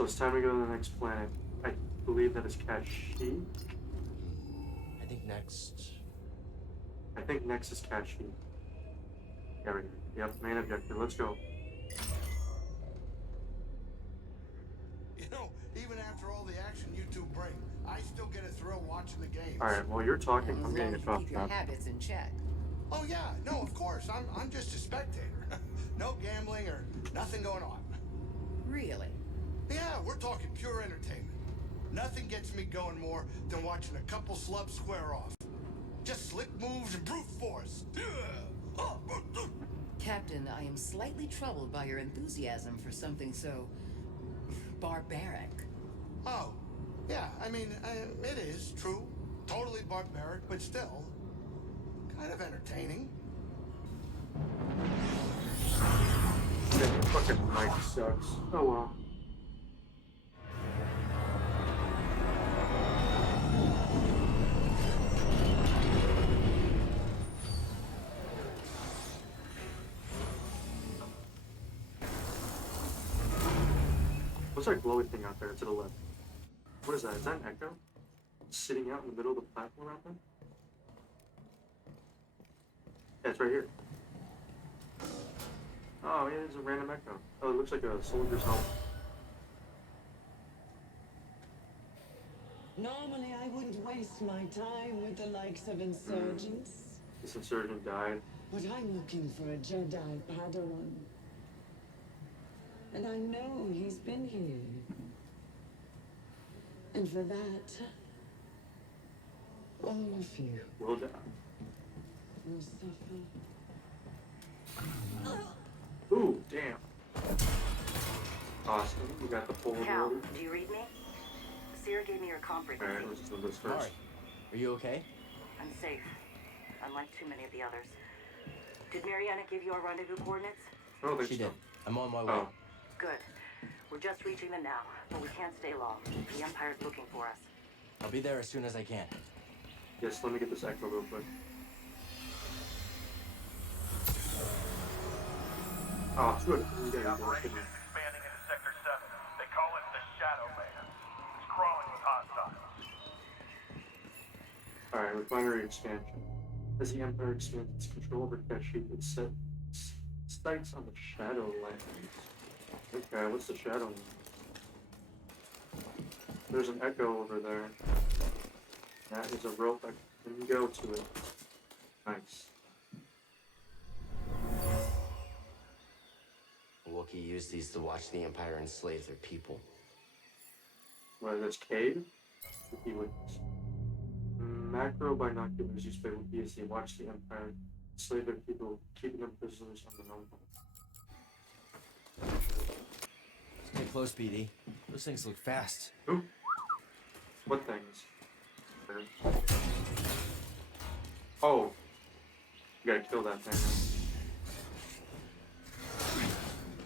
So it's time to go to the next planet. I believe that is Kashyyyk. I think next. I think next is Kashyyyk. There we go. Yep, main objective. Let's go. You know, even after all the action you two bring, I still get a thrill watching the games. Alright, while you're talking, As I'm getting long a as you cough keep your drop. habits in check. Oh yeah, no, of course. I'm just a spectator. No gambling or nothing going on. Really? Yeah, we're talking pure entertainment. Nothing gets me going more than watching a couple slubs square off. Just slick moves and brute force. Captain, I am slightly troubled by your enthusiasm for something so barbaric. Oh, yeah, I mean, it is true. Totally barbaric, but still kind of entertaining. That fucking mic sucks. Oh well. What's that glowy thing out there to the left? What is that? Is that an echo? Sitting out in the middle of the platform out there? Yeah, it's right here. Oh, yeah, it's a random echo. Oh, it looks like a soldier's helmet. Normally, I wouldn't waste my time with the likes of insurgents, This insurgent died. but I'm looking for a Jedi Padawan. And I know he's been here. And for that, all of you Will die. will suffer. Ooh, damn. Awesome. We got the full Cal, ability. do you read me? Sarah gave me your comp Alright, frequency. let's just do this Mari, first. are you okay? I'm safe, unlike too many of the others. Did Mariana give you our rendezvous coordinates? I don't think She so. did. I'm on my way. Oh, Good. We're just reaching them now, but we can't stay long. The Empire's looking for us. I'll be there as soon as I can. yes, let me get this echo real quick. Oh, it's good. We The got it. operation is expanding into Sector 7. They call it the Shadowland. It's crawling with hostiles. Alright, refinery expansion. As the Empire expands its control over Kashyyyk, it set sights on the Shadowlands. Okay, what's the Shadowlands? There's an echo over there. That is a rope. I can go to it. Nice. Wookiee used these to watch the Empire enslave their people. What, this cave? Wookiee witness. Macro binoculars used by Wookiee as they watch the Empire enslave their people, keeping them prisoners on the known. Stay close, BD. Those things look fast. Ooh. What things? Oh. You gotta kill that thing.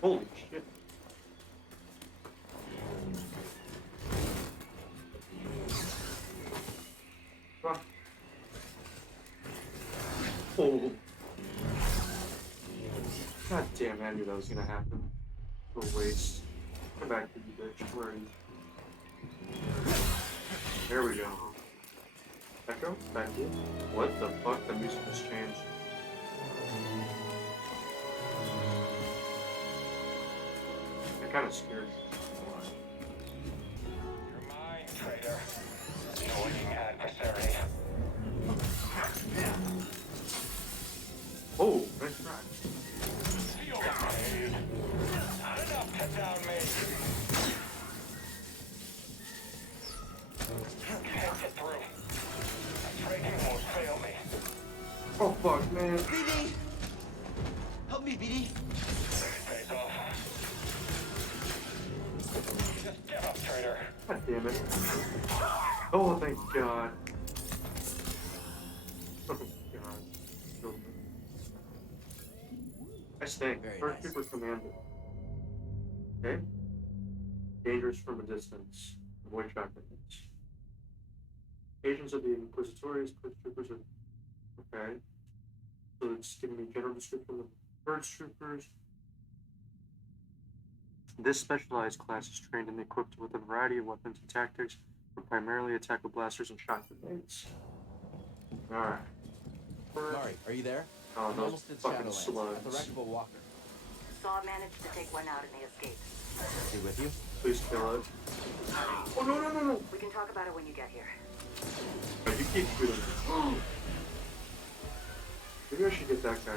Holy shit. Fuck. Oh. God damn, I knew that was gonna happen. What a waste. Come back to you, bitch. Where are you? There we go. Echo? Back here? What the fuck? The music just changed. It kinda scared me. You're mine, traitor. Annoying adversary. Oh, nice try. Feel the pain. Not enough to down me. Can't get through. My tracking won't fail me. Oh fuck, man. BD! Help me, BD! Face off. Just give up, traitor. God damn it. Oh, thank God. Oh, God. Killed me. I stink. Very First nice. Trooper Commander. Okay? Dangerous from a distance. Avoid traffic. Agents of the Inquisitorius, First Troopers are... Okay. So it's giving me general description of First Troopers. This specialized class is trained and equipped with a variety of weapons and tactics, but primarily attack with blasters and shock grenades. Alright. Mari, are you there? Oh, I'm those almost at fucking Shadowlands, slugs. at the wreck of a walker. Saw managed to take one out in the escape. Is he with you? Please kill it. Oh, no, no, no, no! We can talk about it when you get here. Oh, you keep shooting. Maybe I should get that guy.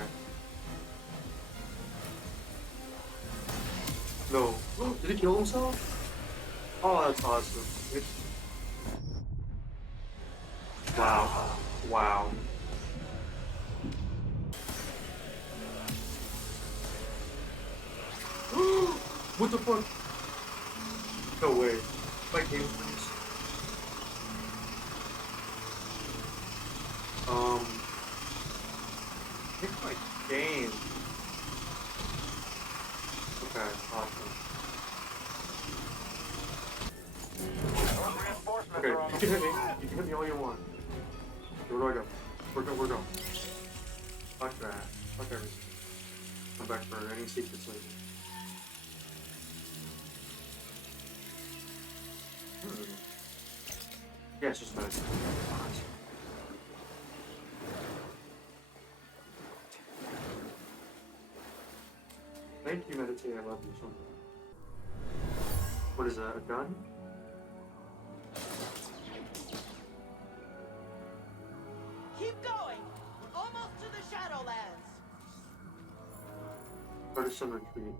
No. Did he kill himself? Oh, that's awesome. Wow. Wow. What the fuck? No way. My game freeze. Pick my game. Okay, awesome. Reinforcements Okay, are on you the can hit me. You can hit me all you want. Where do I go? We're going. Fuck that. Fuck everything. Come back for any secrets later. Yeah, it's just nice. Thank you, Meditate. I love you so much. What is that? A gun? Keep going! We're almost to the Shadowlands! Partisan retreat.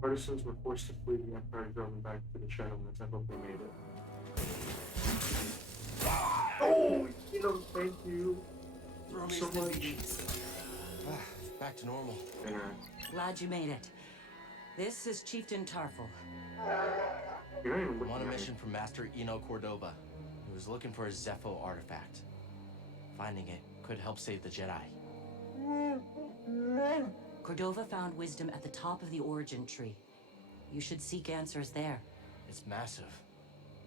Partisans were forced to flee the Empire and drove them back to the Shadowlands. I hope they made it. Oh, you know, thank you so much. Back to normal. Glad you made it. This is Chieftain Tarful. You're not even I'm looking on a at mission me. from Master Eno Cordoba, who was looking for a Zepho artifact. Finding it could help save the Jedi. Cordova found wisdom at the top of the origin tree. You should seek answers there. It's massive.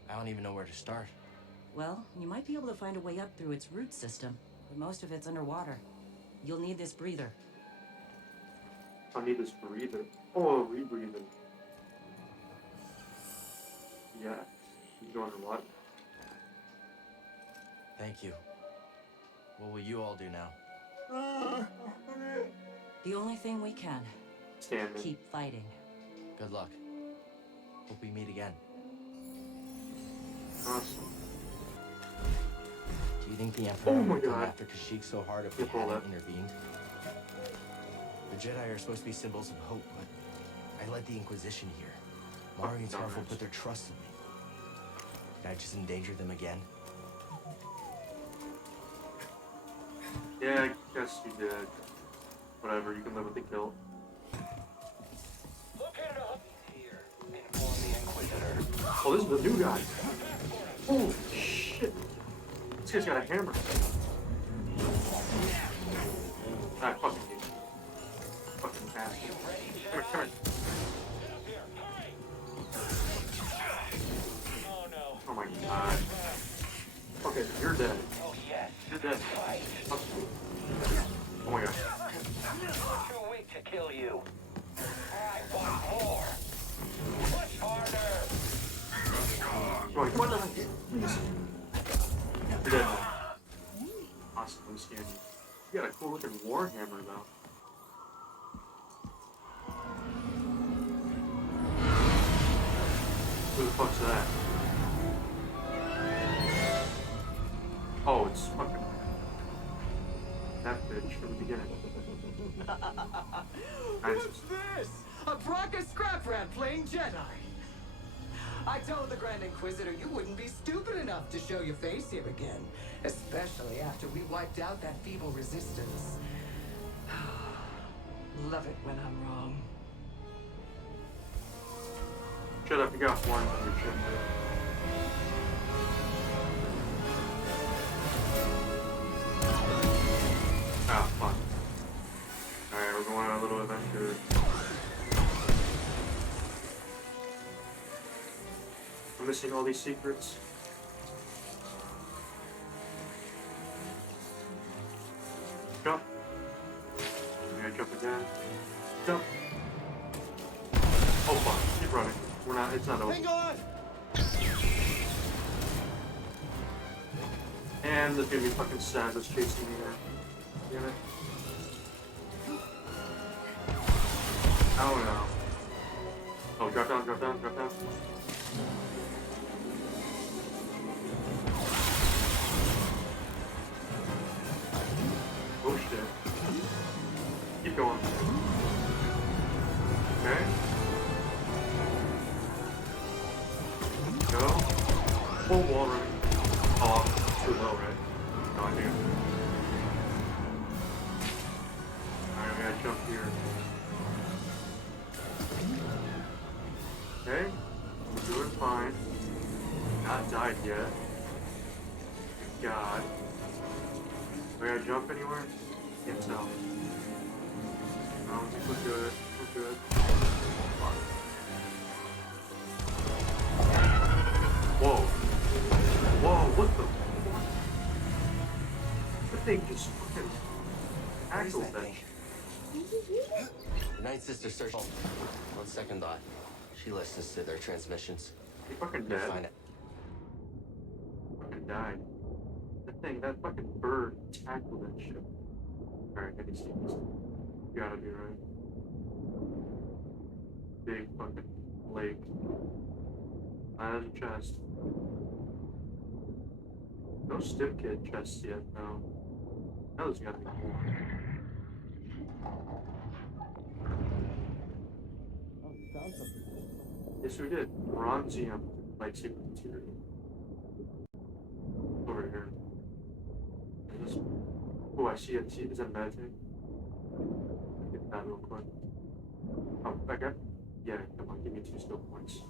I don't even know where to start. Well, you might be able to find a way up through its root system, but most of it's underwater. You'll need this breather. I need this breather. Oh, a rebreather. Yeah. You go underwater. Thank you. What will you all do now? The only thing we can. Standing. Keep fighting. Good luck. Hope we meet again. Awesome. Do you think the Emperor Oh my would come God. after Kashyyyk so hard if we People hadn't left. intervened? The Jedi are supposed to be symbols of hope, but I led the Inquisition here. Mari and Tarful put their trust in me. Did I just endanger them again? Yeah, I guess you did. Whatever, you can live with the guilt. Located a here. Inform the Inquisitor. Oh, this is the new guy. Holy shit. This guy's got a hammer. Ah, fucking you. Fucking bastard. Come here, come here. Oh no. Oh my god. Okay, you're dead. Oh yes. You're dead. Fuck you. Oh my god. Too weak to kill you. I want more. Push harder. Come on, come on, please. You're dead now. Awesome, I'm scanning. You got a cool looking warhammer though. Who the fuck's that? Oh, it's fucking that bitch from the beginning. Nice. What's this? A Braca scrap rat playing Jedi. I told the Grand Inquisitor you wouldn't be stupid enough to show your face here again. Especially after we wiped out that feeble resistance. Love it when I'm wrong. Shut up, you got one on your chin. Ah, fuck. Alright, we're going on a little adventure. I'm missing all these secrets. Jump. I'm gonna jump again. Jump. Oh fuck. keep running. We're not, it's not over. Hang on! And there's gonna be fucking Savage chasing me there. Damn it. Oh no. Oh, drop down, drop down, drop down. Oh shit. Keep going. Okay. Go. Full wall running. Oh, too low, right? No, I think I'm good. Alright, we gotta jump here. Okay. We're doing fine. Not died yet. Thank God. We gotta jump anywhere? Can't tell. No, I think we're good. We're good. Whoa. Whoa, what the? The thing just fucking axles that. The Ninth Sister searched. On second thought, she listens to their transmissions. He fucking You'll dead. find it. Fucking died. That thing, that fucking bird tackled that ship. Alright, I can see this. Gotta be right. Big fucking lake. There's a chest. No stim kit chests yet, no. Now there's gotta be more. Oh, you found something. Yes, we did. Bronzium lightsaber material. Over here. Is this... Oh, I see it. See, is that meditate? Get that real quick. Oh, back up? Yeah, come on, give me 2 skill points.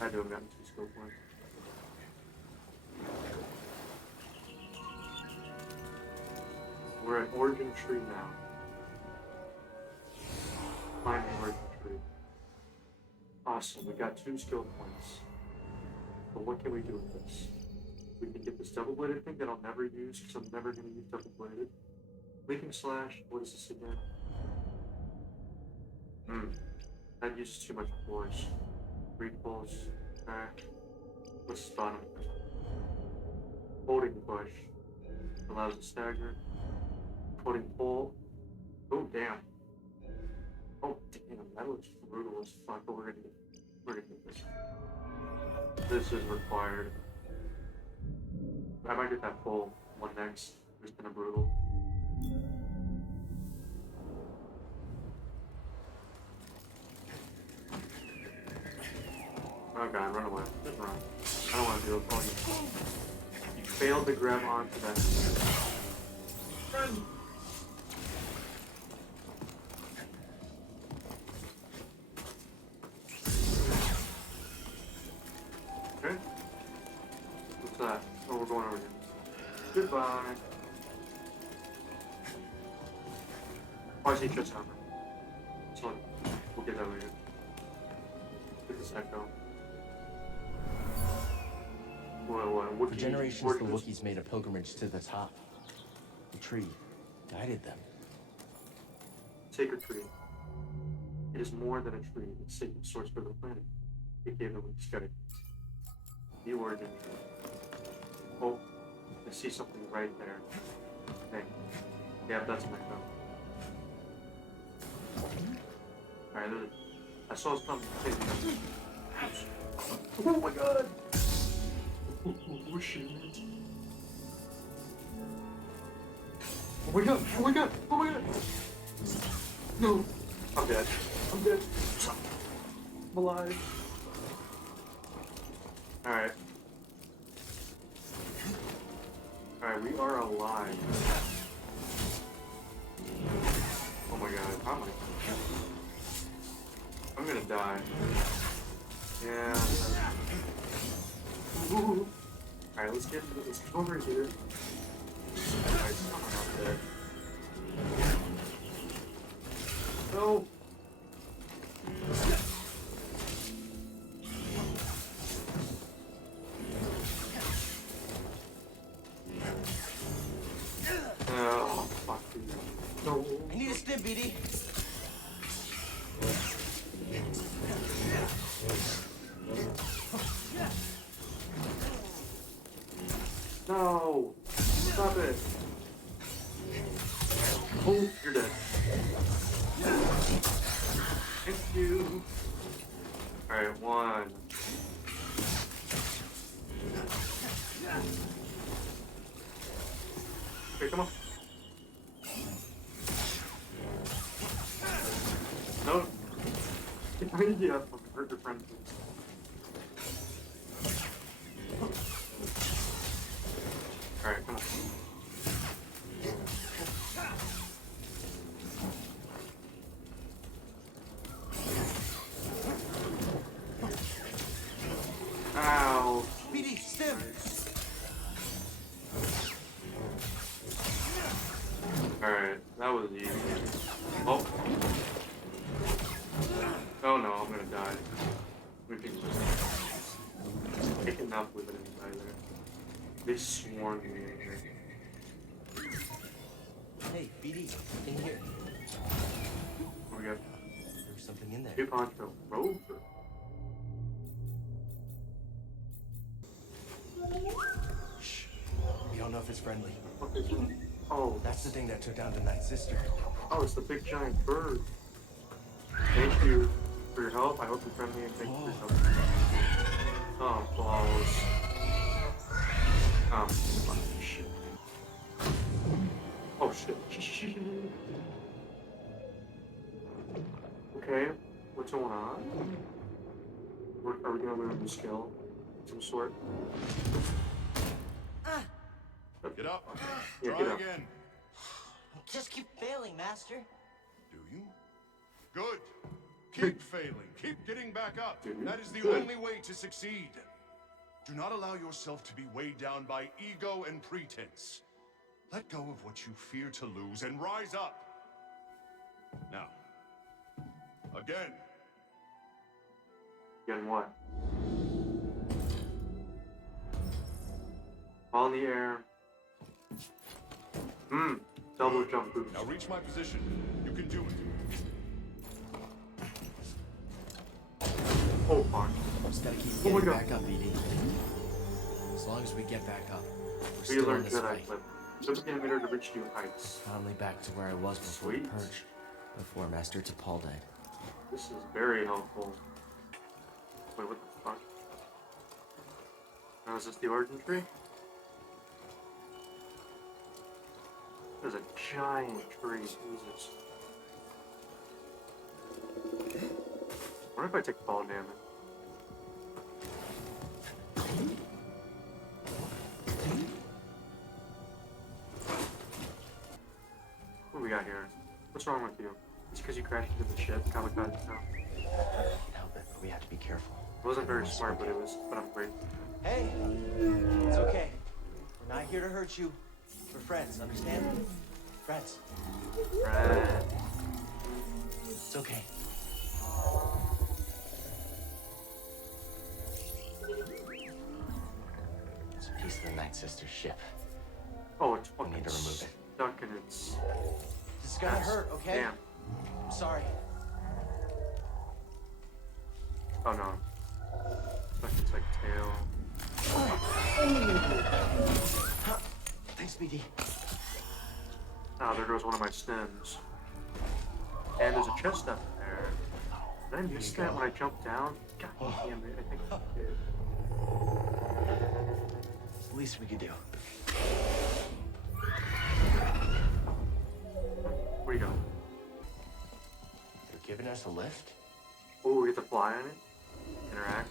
I do have gotten 2 skill points. We're at Origin Tree now. Find the Origin Tree. Awesome, we got 2 skill points. But what can we do with this? We can get this double-bladed thing that I'll never use because I'm never going to use double-bladed. Leaping Slash, what is this again? That uses too much force. Repulse, back. What's this bottom? Holding push. Allows a stagger. Holding pull. Oh, damn. Oh, damn, that looks brutal as fuck, but we're gonna get this. This is required. I might get that full one next. It's kind of brutal. Oh god, run away. Just run. I don't want to deal with all you. You failed to grab onto that. Run! Okay. What's that? Oh, we're going over here. Goodbye. Oh, I see chest armor. So, we'll get that later. Get this echo. What For generations, the Wookiees made a pilgrimage to the top. The tree guided them. Sacred tree. It is more than a tree. It's a sacred source for the planet. It gave them its guidance. The origin tree. Oh, I see something right there. Hey. Yeah, that's my phone. Alright, I saw something. Oh my god! Oh shit. Oh my god! Oh my god! Oh my god! No! I'm dead. I'm dead. I'm alive. Alright. Alright, we are alive. Oh my god, how am I? I'm gonna die. Yeah. Ooh. Alright, let's get over here. Alright, someone up there. No! Oh, fuck you. No. I need a stim, BD. Alright, one. Okay, come on. No. Yeah, hurt your friend. Alright, come on. Ow. BD, stim! Alright, that was easy. Oh. Oh no, I'm gonna die. We can just take enough with it inside there. They swarmed me in here. Hey, BD, in here. What we got? There's something in there. Hip Honcho Rover. Shh. We don't know if it's friendly. What is it? Oh, That's the thing that took down the Night Sister. oh, it's the big giant bird. Thank you for your help. I hope you're friendly and thank you for your help. Oh, balls. Oh, fuck, shit. Oh, shit. Okay, what's going on? Are we gonna learn a skill of some sort? Get up. Yeah, Try get up. again. Just keep failing, Master. Do you? Good. Keep failing. Keep getting back up. Do you? That is the Good. only way to succeed. Do not allow yourself to be weighed down by ego and pretense. Let go of what you fear to lose and rise up. Now, again. Again, what? All in the air. Double jump boost. Now reach my position. You can do it. Oh, fuck. Just gotta keep Oh my getting God. back up, BD. As long as we get back up, we're We still on learned this Jedi fight. flip. Flip the emitter to reach new heights. Finally back to where I was before the Sweet. purge. Before Master T'Pol died. This is very helpful. Wait, what the fuck? Now is this the origin tree? There's a giant tree, Jesus. What if I take fall damage? What do we got here? What's wrong with you? It's because you crashed into the ship, kamikaze style. Can't help it, but we have to be careful. It wasn't very smart, but I'm great. Hey! It's okay. We're not here to hurt you. We're friends, understand? Friends. Right. It's okay. It's a piece of the Night Sister's ship. Oh, it's We fucking need to remove it. stuck in its... This is gonna ass. hurt, okay? Damn. I'm sorry. Oh no. Stuck its like tail. Thanks, BD. Oh, there goes one of my stems. And there's a chest up there. Did I miss There you that go. when I jumped down? God damn it, I think I did. It's the least we could do. Where you going? They're giving us a lift? Oh, we get to fly on it? Interact?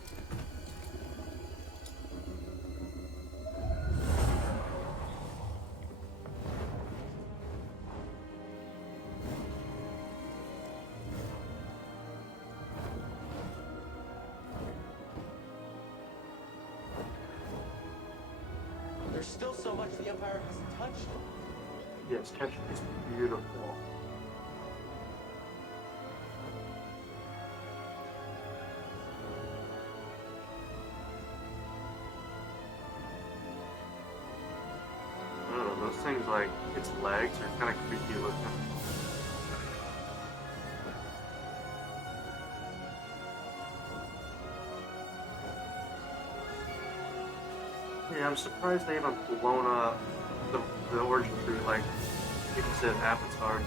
There's still so much the Empire hasn't touched. Yes, catching is beautiful. I don't know, those things like its legs are kind of creepy looking. Yeah, I'm surprised they haven't blown up the origin tree like people said Avatar.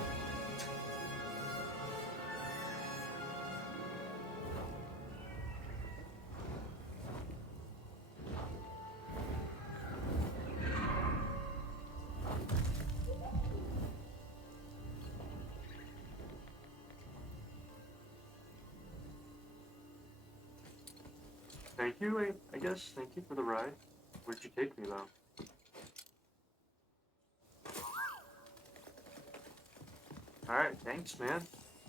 Thank you, I guess. Thank you for the ride. Where'd you take me, though? Alright, thanks, man.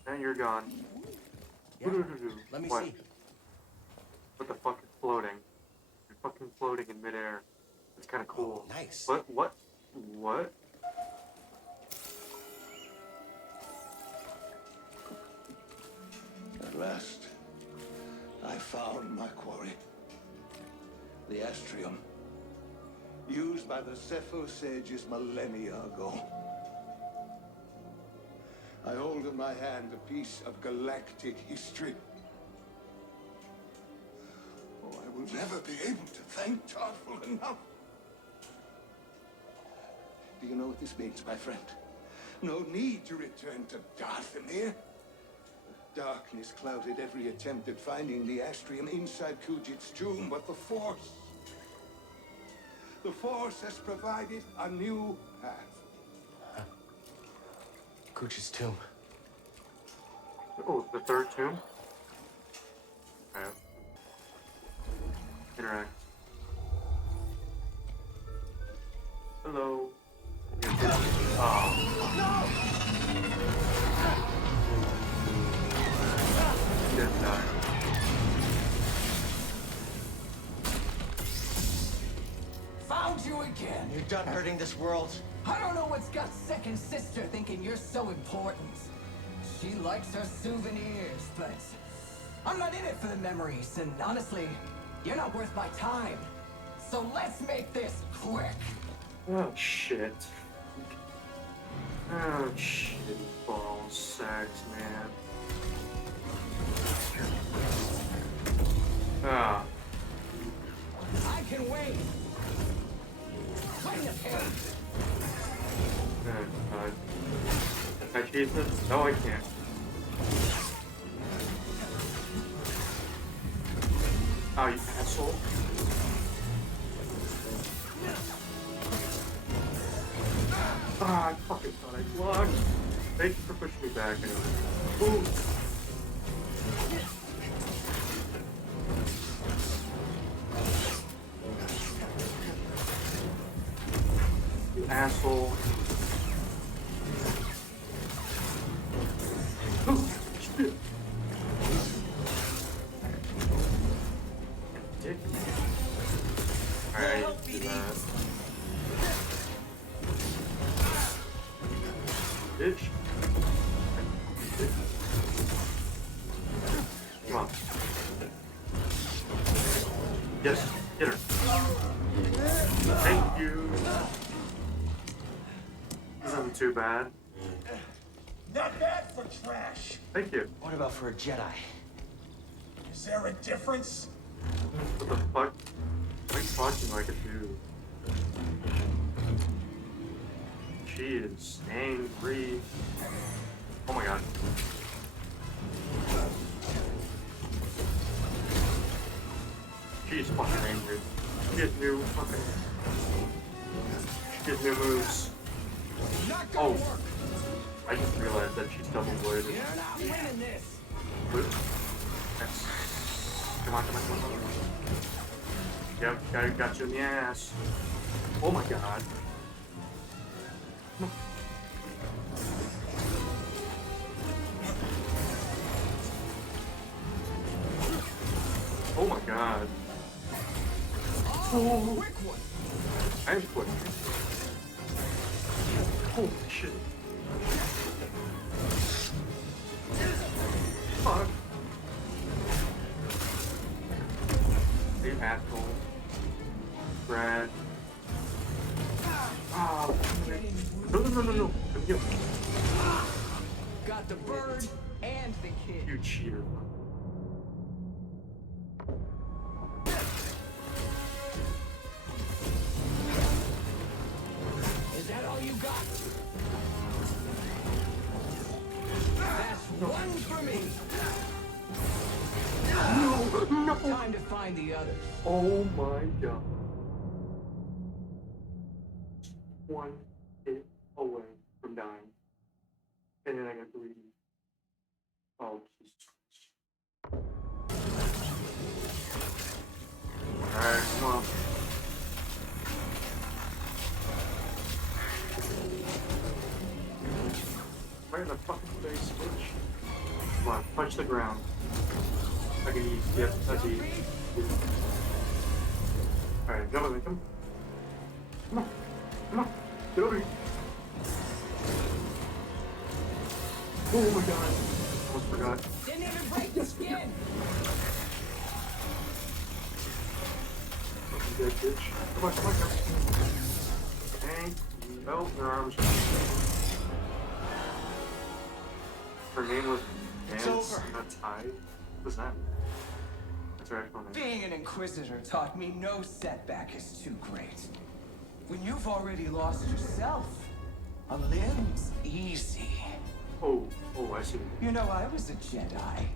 Now you're gone. Yeah. Let me What? see. What the fuck is floating? You're fucking floating in midair. It's kind of cool. Oh, nice. What? What? What? At last, I found my quarry. The astrium. Used by the Cepho sages millennia ago. I hold in my hand a piece of galactic history. Oh, I will never be able to thank Tarful enough. Do you know what this means, my friend? No need to return to Darthamir. Darkness clouded every attempt at finding the astrium inside Kujit's tomb, but the Force has provided a new path. Kuch's tomb. Oh, the third tomb? Alright. Interact. Hello. Oh. Didn't die. Found you again. You're done hurting this world. I don't know what's got second sister thinking you're so important. She likes her souvenirs, but I'm not in it for the memories, and honestly, you're not worth my time. So let's make this quick. Oh shit. Oh shit. Ball sacks, man. Ah. I can wait. Wait a minute. Oh god. Can I cheese this? No, I can't. Oh, you asshole. Ah, I fucking thought I blocked. Thank you for pushing me back anyway. Ooh. You asshole. Ooh, shit. Dick. Alright, do that. Bitch. Come on. Yes, get her. Thank you. Nothing too bad. Not bad for trash. Thank you. What about for a Jedi? Is there a difference? What the fuck? Why are you talking like a dude? She is angry. Oh my god. She's fucking angry. She has new fucking... She has new moves. Oh. I just realized that she's double bladed. You're not winning this. Yes. Come on, come on, come on, come on. Yep, got you in the ass. Oh my god. Oh my god. Oh, quick one. I am quick. Holy shit. Fuck. You asshole. Brad. Oh. No. Come here. Got the bird and the kid. You cheater. Is that all you got? That's one for me. No. Time to find the others. Oh my god. One hit away from dying. And then I got greedy. Oh, Jesus. the ground. I can eat. Yep, that's eat. Alright, jump on me. Come on. Come on. Get over here. Oh my god. Almost forgot. Didn't even break the skin. Fucking dead bitch. Come on, come on, come on. Thank you. Oh, her arms. Her name was Vance, not Ty. What's that? That's her actual name. Being an Inquisitor taught me no setback is too great. When you've already lost yourself, a limb's easy. Oh, I see. You know, I was a Jedi.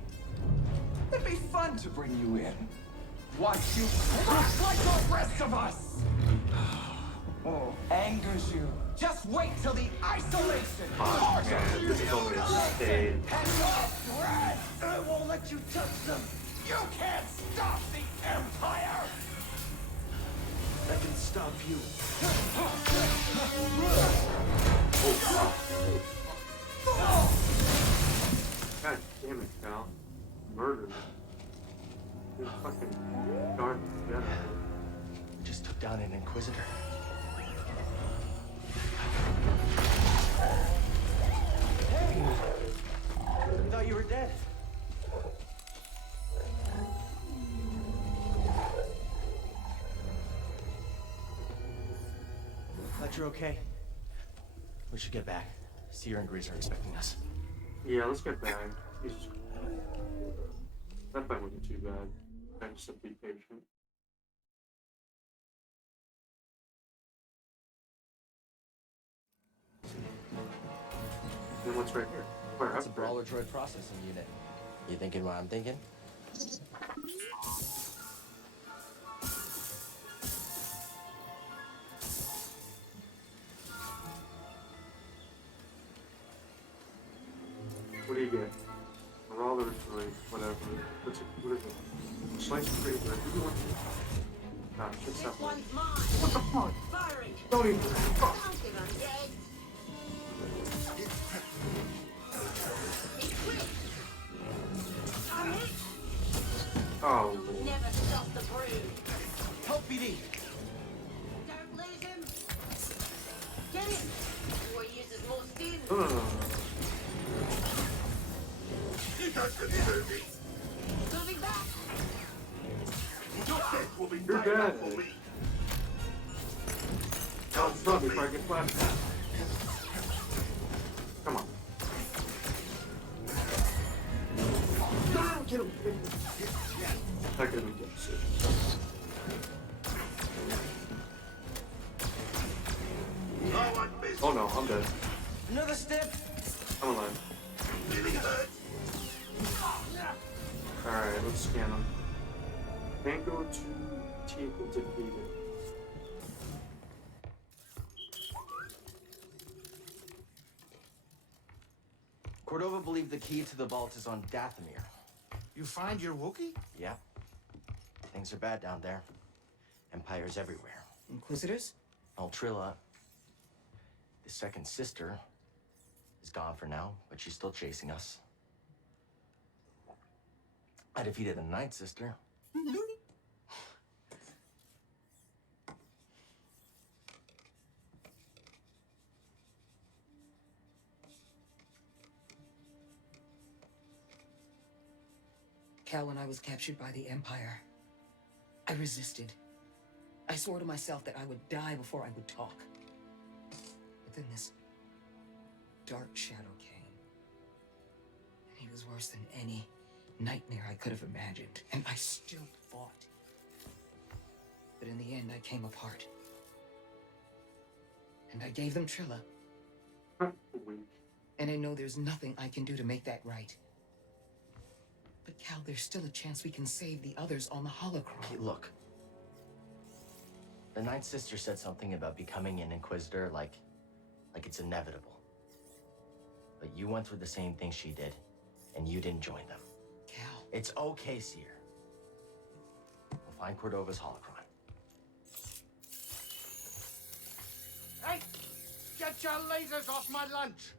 It'd be fun to bring you in. Watch you crush like the rest of us! Oh, angers you. Just wait till the isolation! Oh, man, this is only a stage. And your breath! I won't let you touch them! You can't stop the Empire! I can stop you. God damn it, Cal. Murder. You fucking Darth Jedi. We just took down an Inquisitor. Hey! I thought you were dead. Glad you're okay. We should get back. Seer and Grease are expecting us. Yeah, let's get back. Jesus Christ. That fight wasn't too bad. I just have to be patient. Then what's right here? Where? It's a brawler droid processing unit. You thinking what I'm thinking? What do you get? A roller droid, whatever. What is it? Slice of free bread. What do you want? Ah, shit, stop. What the fuck? Don't even. Fuck. Oh, Lord. Never stop the brood. Help BD! Don't lose him. Get him. Or uses more skin. No. Moving back. You're dead. I'll stop before I get flashed. Come on. Get him. That could have been good. Oh no, I'm dead. Another step! I'm alive. Alright, let's scan them. Mango 2 teeth defeated. Cordova believed the key to the vault is on Dathomir. You find your Wookiee? Yeah. Things are bad down there. Empires everywhere. Inquisitors? Ultrilla, the second sister, is gone for now, but she's still chasing us. I defeated the ninth sister. Cal, when I was captured by the Empire, I resisted. I swore to myself that I would die before I would talk. But then this dark shadow came. And he was worse than any nightmare I could have imagined. And I still fought. But in the end, I came apart. And I gave them Trilla. And I know there's nothing I can do to make that right. But Cal, there's still a chance we can save the others on the holocron. Hey, look. The ninth sister said something about becoming an Inquisitor like it's inevitable. But you went through the same thing she did, and you didn't join them. Cal. It's okay, Seer. We'll find Cordova's holocron. Hey! Get your lasers off my lunch!